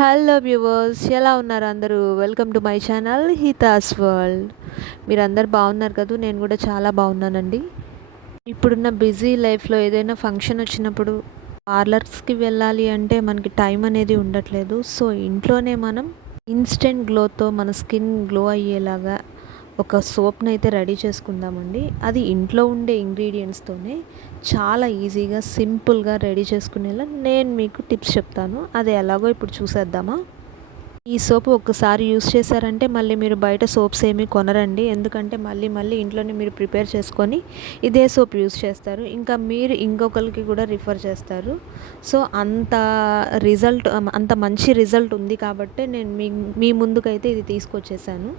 Hello viewers, ఎలా ఉన్నారు అందరూ? Welcome to my channel Hitha's world. మీరందరు బాగున్నారు కదా? నేను కూడా చాలా బాగున్నానండి. ఇప్పుడున్న బిజీ లైఫ్లో ఏదైనా ఫంక్షన్ వచ్చినప్పుడు పార్లర్స్కి వెళ్ళాలి అంటే మనకి టైం అనేది ఉండట్లేదు. సో ఇంట్లోనే మనం ఇన్స్టెంట్ గ్లోతో మన స్కిన్ గ్లో అయ్యేలాగా ఒక సోప్ని అయితే రెడీ చేసుకుందామండి. అది ఇంట్లో ఉండే ఇంగ్రీడియంట్స్తోనే చాలా ఈజీగా సింపుల్గా రెడీ చేసుకునేలా నేను మీకు టిప్స్ చెప్తాను. అది ఎలాగో ఇప్పుడు చూసేద్దామా. ఈ సోప్ ఒక్కసారి యూస్ చేశారంటే మళ్ళీ మీరు బయట సోప్స్ ఏమీ కొనరండి. ఎందుకంటే మళ్ళీ మళ్ళీ ఇంట్లోనే మీరు ప్రిపేర్ చేసుకొని ఇదే సోప్ యూస్ చేస్తారు. ఇంకా మీరు ఇంకొకరికి కూడా రిఫర్ చేస్తారు. సో అంత మంచి రిజల్ట్ ఉంది కాబట్టి నేను మీ ముందుకైతే ఇది తీసుకొచ్చేసాను.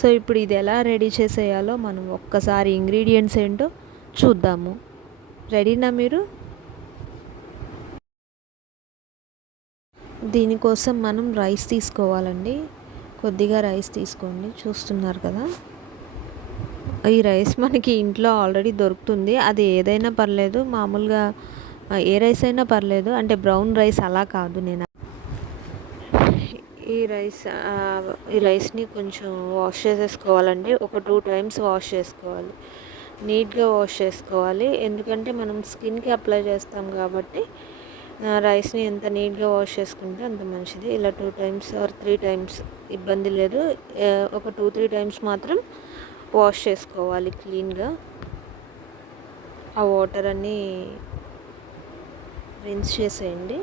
సో ఇప్పుడు ఇది ఎలా రెడీ చేసేయాలో మనం ఒక్కసారి ఇంగ్రీడియంట్స్ ఏంటో చూద్దాము. రెడీనా మీరు? దీనికోసం మనం రైస్ తీసుకోవాలండి. కొద్దిగా రైస్ తీసుకోండి. చూస్తున్నారు కదా, ఈ రైస్ మనకి ఇంట్లో ఆల్రెడీ దొరుకుతుంది. అది ఏదైనా పర్లేదు, మామూలుగా ఏ రైస్ అయినా పర్లేదు. అంటే బ్రౌన్ రైస్ అలా కాదు. నేను ఈ రైస్ని కొంచెం వాష్ చేసేసుకోవాలండి. ఒక 2 టైమ్స్ వాష్ చేసుకోవాలి. నీట్గా వాష్ చేసుకోవాలి. ఎందుకంటే మనం స్కిన్కి అప్లై చేస్తాం కాబట్టి రైస్ని ఎంత నీట్గా వాష్ చేసుకుంటే అంత మంచిది. ఇలా 2 టైమ్స్ ఆర్ 3 టైమ్స్ ఇబ్బంది లేదు. ఒక 2-3 టైమ్స్ మాత్రం వాష్ చేసుకోవాలి క్లీన్గా. ఆ వాటర్ అన్నీ రిన్స్ చేసేయండి.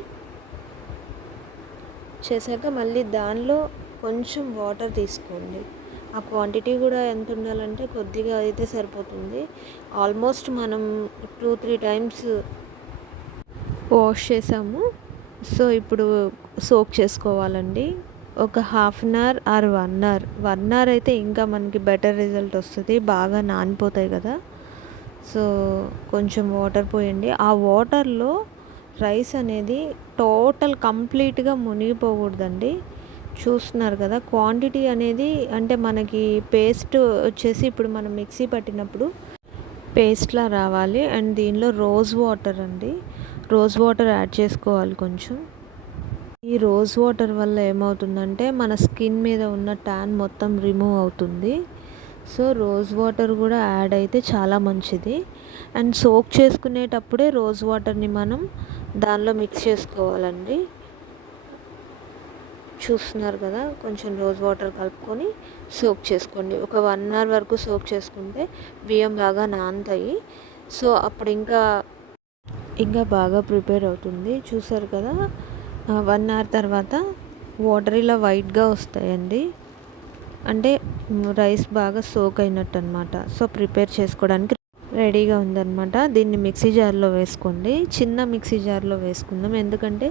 చేశాక మళ్ళీ దానిలో కొంచెం వాటర్ తీసుకోండి. ఆ క్వాంటిటీ కూడా ఎంత ఉండాలంటే కొద్దిగా అయితే సరిపోతుంది. ఆల్మోస్ట్ మనం 2-3 టైమ్స్ వాష్ చేసాము. సో ఇప్పుడు సోక్ చేసుకోవాలండి. ఒక half an hour or 1 hour. 1 hour అయితే ఇంకా మనకి బెటర్ రిజల్ట్ వస్తుంది. బాగా నానిపోతాయి కదా. సో కొంచెం వాటర్ పోయండి. ఆ వాటర్లో రైస్ అనేది కంప్లీట్గా మునిగిపోకూడదండి. చూస్తున్నారు కదా, క్వాంటిటీ అనేది అంటే మనకి పేస్ట్ వచ్చేసి ఇప్పుడు మనం మిక్సీ పట్టినప్పుడు పేస్ట్లా రావాలి. అండ్ దీనిలో రోజ్ వాటర్ అండి, రోజ్ వాటర్ యాడ్ చేసుకోవాలి కొంచెం. ఈ రోజ్ వాటర్ వల్ల ఏమవుతుందంటే మన స్కిన్ మీద ఉన్న ట్యాన్ మొత్తం రిమూవ్ అవుతుంది. సో రోజ్ వాటర్ కూడా యాడ్ అయితే చాలా మంచిది. అండ్ సోక్ చేసుకునేటప్పుడే రోజ్ వాటర్ని మనం దానిలో మిక్స్ చేసుకోవాలండి. చూస్తున్నారు కదా, కొంచెం రోజ్ వాటర్ కలుపుకొని సోక్ చేసుకోండి. ఒక 1 అవర్ వరకు సోక్ చేసుకుంటే బియ్యం బాగా నానుతాయి. సో అప్పుడు ఇంకా బాగా ప్రిపేర్ అవుతుంది. చూసారు కదా, 1 అవర్ తర్వాత వాటర్ ఇలా వైట్గా వస్తాయండి. అంటే రైస్ బాగా సోక్ అయినట్టు అనమాట. సో ప్రిపేర్ చేసుకోవడానికి రెడీగా ఉందన్నమాట. దీన్ని మిక్సీ జార్లో వేసుకోండి. చిన్న మిక్సీ జార్లో వేసుకుందాం, ఎందుకంటే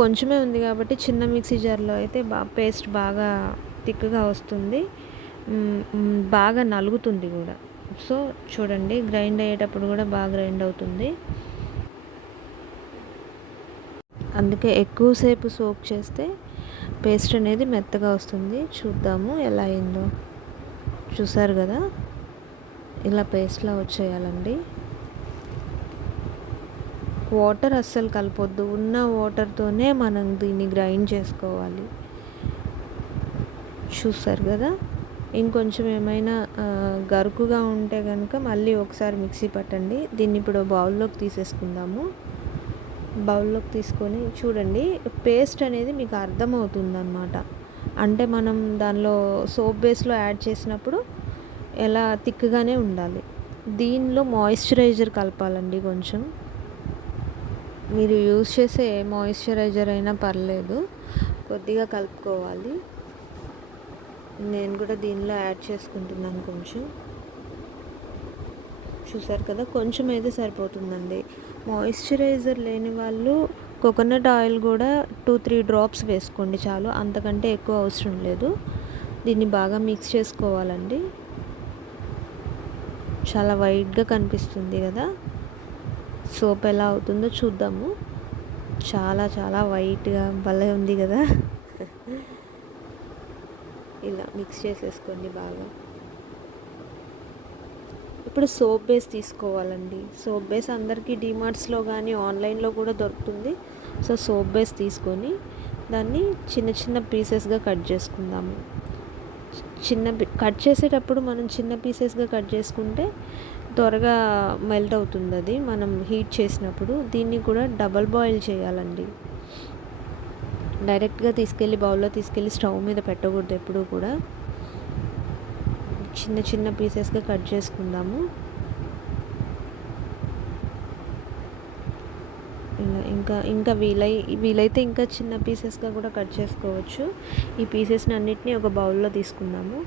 కొంచెమే ఉంది కాబట్టి చిన్న మిక్సీ జార్లో అయితే పేస్ట్ బాగా థిక్గా వస్తుంది, బాగా నలుగుతుంది కూడా. సో చూడండి, గ్రైండ్ అయ్యేటప్పుడు కూడా బాగా గ్రైండ్ అవుతుంది. అందుకే ఎక్కువసేపు సోక్ చేస్తే పేస్ట్ అనేది మెత్తగా వస్తుంది. చూద్దాము ఎలా అయిందో. చూసారు కదా, ఇలా పేస్ట్లా వచ్చేయాలండి. వాటర్ అస్సలు కలపొద్దు. ఉన్న వాటర్తోనే మనం దీన్ని గ్రైండ్ చేసుకోవాలి. చూసారు కదా, ఇంకొంచెం ఏమైనా గరుకుగా ఉంటే కనుక మళ్ళీ ఒకసారి మిక్సీ పట్టండి. దీన్ని ఇప్పుడు బౌల్లోకి తీసేసుకుందాము. బౌల్లోకి తీసుకొని చూడండి, పేస్ట్ అనేది మీకు అర్థమవుతుంది అన్నమాట. అంటే మనం దానిలో సోప్ బేస్లో యాడ్ చేసినప్పుడు ఎలా థిక్గానే ఉండాలి. దీనిలో మాయిశ్చరైజర్ కలపాలండి. కొంచెం మీరు యూజ్ చేసే ఏ మాయిశ్చరైజర్ అయినా పర్లేదు, కొద్దిగా కలుపుకోవాలి. నేను కూడా దీనిలో యాడ్ చేసుకుంటున్నాను కొంచెం. చూసారు కదా, కొంచెం అయితే సరిపోతుందండి. మాయిశ్చరైజర్ లేని వాళ్ళు కోకోనట్ ఆయిల్ కూడా 2-3 డ్రాప్స్ వేసుకోండి చాలు, అంతకంటే ఎక్కువ అవసరం లేదు. దీన్ని బాగా మిక్స్ చేసుకోవాలండి. చాలా వైట్గా కనిపిస్తుంది కదా, సోప్ ఎలా అవుతుందో చూద్దాము. చాలా చాలా వైట్గా భలే ఉంది కదా. ఇలా మిక్స్ చేసేసుకోండి బాగా. ఇప్పుడు సోప్ బేస్ తీసుకోవాలండి. సోప్ బేస్ అందరికీ డిమార్ట్స్లో కానీ ఆన్లైన్లో కూడా దొరుకుతుంది. సో సోప్ బేస్ తీసుకొని దాన్ని చిన్న చిన్న పీసెస్గా కట్ చేసుకుందాము. కట్ చేసేటప్పుడు మనం చిన్న పీసెస్గా కట్ చేసుకుంటే త్వరగా మెల్ట్ అవుతుంది అది మనం హీట్ చేసినప్పుడు. దీన్ని కూడా డబల్ బాయిల్ చేయాలండి. డైరెక్ట్గా తీసుకెళ్ళి బౌల్లో తీసుకెళ్ళి స్టవ్ మీద పెట్టకూడదు ఎప్పుడూ కూడా. చిన్న చిన్న పీసెస్గా కట్ చేసుకుందాము. ఇంకా వీలైతే ఇంకా చిన్న పీసెస్గా కూడా కట్ చేసుకోవచ్చు. ఈ పీసెస్ని అన్నిటినీ ఒక బౌల్లో తీసుకుందాము.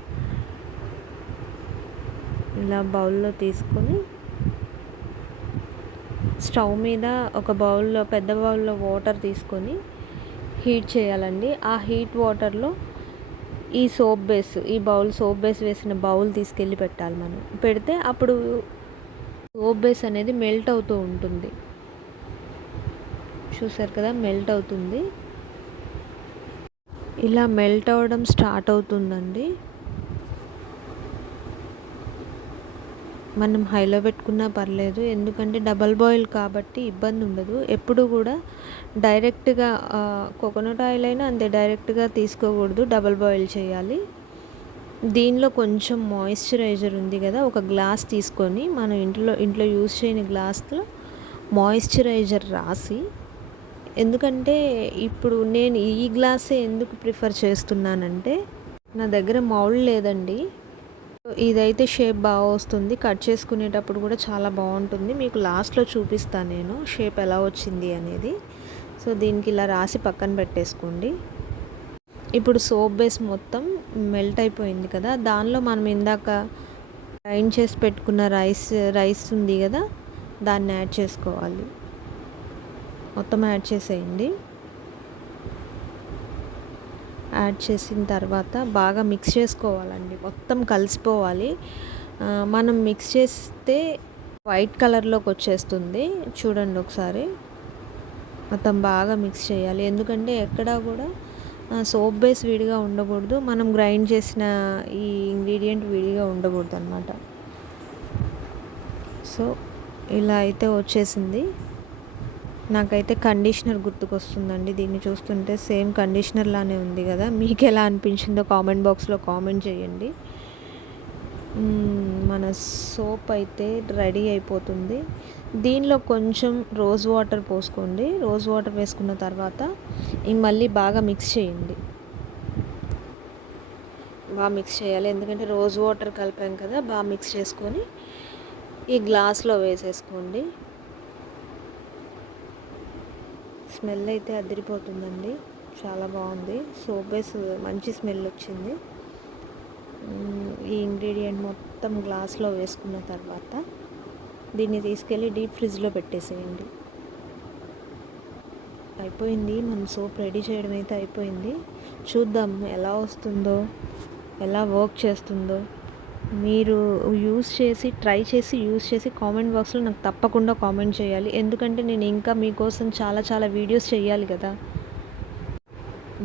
ఇలా బౌల్లో తీసుకొని స్టవ్ మీద ఒక పెద్ద బౌల్లో వాటర్ తీసుకొని హీట్ చేయాలండి. ఆ హీట్ వాటర్లో ఈ సోప్ బేస్ వేసిన బౌల్ తీసుకెళ్ళి పెట్టాలి. మనం పెడితే అప్పుడు సోప్ బేస్ అనేది మెల్ట్ అవుతూ ఉంటుంది. చూసారు కదా, మెల్ట్ అవుతుంది. ఇలా మెల్ట్ అవ్వడం స్టార్ట్ అవుతుందండి. మనం హైలో పెట్టుకున్నా పర్లేదు, ఎందుకంటే డబల్ బాయిల్ కాబట్టి ఇబ్బంది ఉండదు. ఎప్పుడు కూడా డైరెక్ట్గా కోకోనట్ ఆయిల్ అయినా అంతే, డైరెక్ట్గా తీసుకోకూడదు, డబల్ బాయిల్ చేయాలి. దీనిలో కొంచెం మాయిశ్చరైజర్ ఉంది కదా, ఒక గ్లాస్ తీసుకొని మనం ఇంట్లో యూజ్ చేయని గ్లాస్లో మాయిశ్చరైజర్ రాసి, ఎందుకంటే ఇప్పుడు నేను ఈ గ్లాసే ఎందుకు ప్రిఫర్ చేస్తున్నానంటే నా దగ్గర మౌల్డ్ లేదండి. ఇదైతే షేప్ బాగా వస్తుంది, కట్ చేసుకునేటప్పుడు కూడా చాలా బాగుంటుంది. మీకు లాస్ట్లో చూపిస్తాను నేను షేప్ ఎలా వచ్చింది అనేది. సో దీనికి ఇలా రాసి పక్కన పెట్టేసుకోండి. ఇప్పుడు సోప్ బేస్ మొత్తం మెల్ట్ అయిపోయింది కదా, దానిలో మనం ఇందాక గ్రైండ్ చేసి పెట్టుకున్న రైస్ ఉంది కదా, దాన్ని యాడ్ చేసుకోవాలి. మొత్తం యాడ్ చేసేయండి. యాడ్ చేసిన తర్వాత బాగా మిక్స్ చేసుకోవాలండి, మొత్తం కలిసిపోవాలి. మనం మిక్స్ చేస్తే వైట్ కలర్లోకి వచ్చేస్తుంది. చూడండి ఒకసారి, మొత్తం బాగా మిక్స్ చేయాలి. ఎందుకంటే ఎక్కడా కూడా సోప్ బేస్ విడిగా ఉండకూడదు, మనం గ్రైండ్ చేసిన ఈ ఇంగ్రీడియంట్ విడిగా ఉండకూడదు అన్నమాట. సో ఇలా అయితే వచ్చేసింది. నాకైతే కండిషనర్ గుర్తుకొస్తుందండి దీన్ని చూస్తుంటే, సేమ్ కండిషనర్ లానే ఉంది కదా. మీకు ఎలా అనిపించిందో కామెంట్ బాక్స్లో కామెంట్ చేయండి. మన సోప్ అయితే రెడీ అయిపోతుంది. దీనిలో కొంచెం రోజ్ వాటర్ పోసుకోండి. రోజ్ వాటర్ వేసుకున్న తర్వాత మళ్ళీ బాగా మిక్స్ చేయండి. బాగా మిక్స్ చేయాలి, ఎందుకంటే రోజ్ వాటర్ కలిపాం కదా. బాగా మిక్స్ చేసుకొని ఈ గ్లాస్లో వేసేసుకోండి. స్మెల్ అయితే అదిరిపోతుందండి, చాలా బాగుంది. సోప్ బేస్ మంచి స్మెల్ వచ్చింది. ఈ ఇంగ్రీడియంట్ మొత్తం గ్లాస్లో వేసుకున్న తర్వాత దీన్ని తీసుకెళ్ళి డీప్ ఫ్రిడ్జ్లో పెట్టేసేయండి. అయిపోయింది, మన సోప్ రెడీ చేయడం అయితే అయిపోయింది. చూద్దాం ఎలా వస్తుందో, ఎలా వర్క్ చేస్తుందో. మీరు ట్రై చేసి యూస్ చేసి కామెంట్ బాక్స్లో నాకు తప్పకుండా కామెంట్ చేయాలి, ఎందుకంటే నేను ఇంకా మీకోసం చాలా చాలా వీడియోస్ చేయాలి కదా.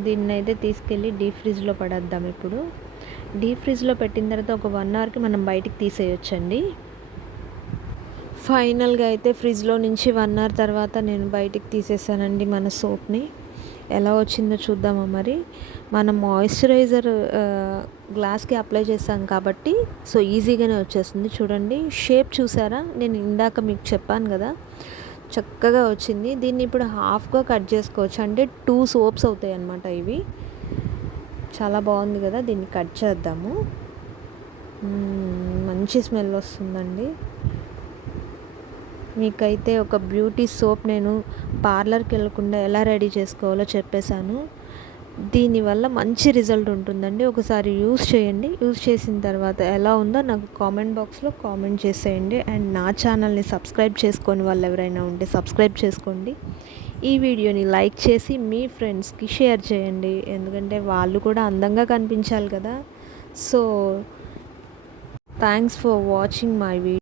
దీన్ని అయితే తీసుకెళ్ళి డీప్ ఫ్రిడ్జ్లో పడేద్దాం. ఇప్పుడు డీప్ ఫ్రిడ్జ్లో పెట్టిన తర్వాత ఒక 1 అవర్కి మనం బయటికి తీసేయొచ్చండి. ఫైనల్గా అయితే ఫ్రిడ్జ్లో నుంచి 1 అవర్ తర్వాత నేను బయటికి తీసేసానండి మన సోప్ని. ఎలా వచ్చిందో చూద్దామా మరి. మనం మాయిశ్చరైజర్ గ్లాస్కి అప్లై చేసాం కాబట్టి సో ఈజీగానే వచ్చేస్తుంది. చూడండి షేప్ చూసారా, నేను ఇందాక మీకు చెప్పాను కదా, చక్కగా వచ్చింది. దీన్ని ఇప్పుడు హాఫ్గా కట్ చేసుకోవచ్చు, అంటే 2 సోప్స్ అవుతాయి అన్నమాట ఇవి. చాలా బాగుంది కదా, దీన్ని కట్ చేద్దాము. మంచి స్మెల్ వస్తుందండి. మీకైతే ఒక బ్యూటీ సోప్ నేను పార్లర్కి వెళ్ళకుండా ఎలా రెడీ చేసుకోవాలో చెప్పేశాను. దీనివల్ల మంచి రిజల్ట్ ఉంటుందండి. ఒకసారి యూస్ చేయండి. యూస్ చేసిన తర్వాత ఎలా ఉందో నాకు కామెంట్ బాక్స్లో కామెంట్ చేసేయండి. అండ్ నా ఛానల్ని సబ్స్క్రైబ్ చేసుకొని వాళ్ళు ఎవరైనా ఉంటే సబ్స్క్రైబ్ చేసుకోండి. ఈ వీడియోని లైక్ చేసి మీ ఫ్రెండ్స్కి షేర్ చేయండి, ఎందుకంటే వాళ్ళు కూడా అందంగా కనిపించాలి కదా. So thanks for watching my video.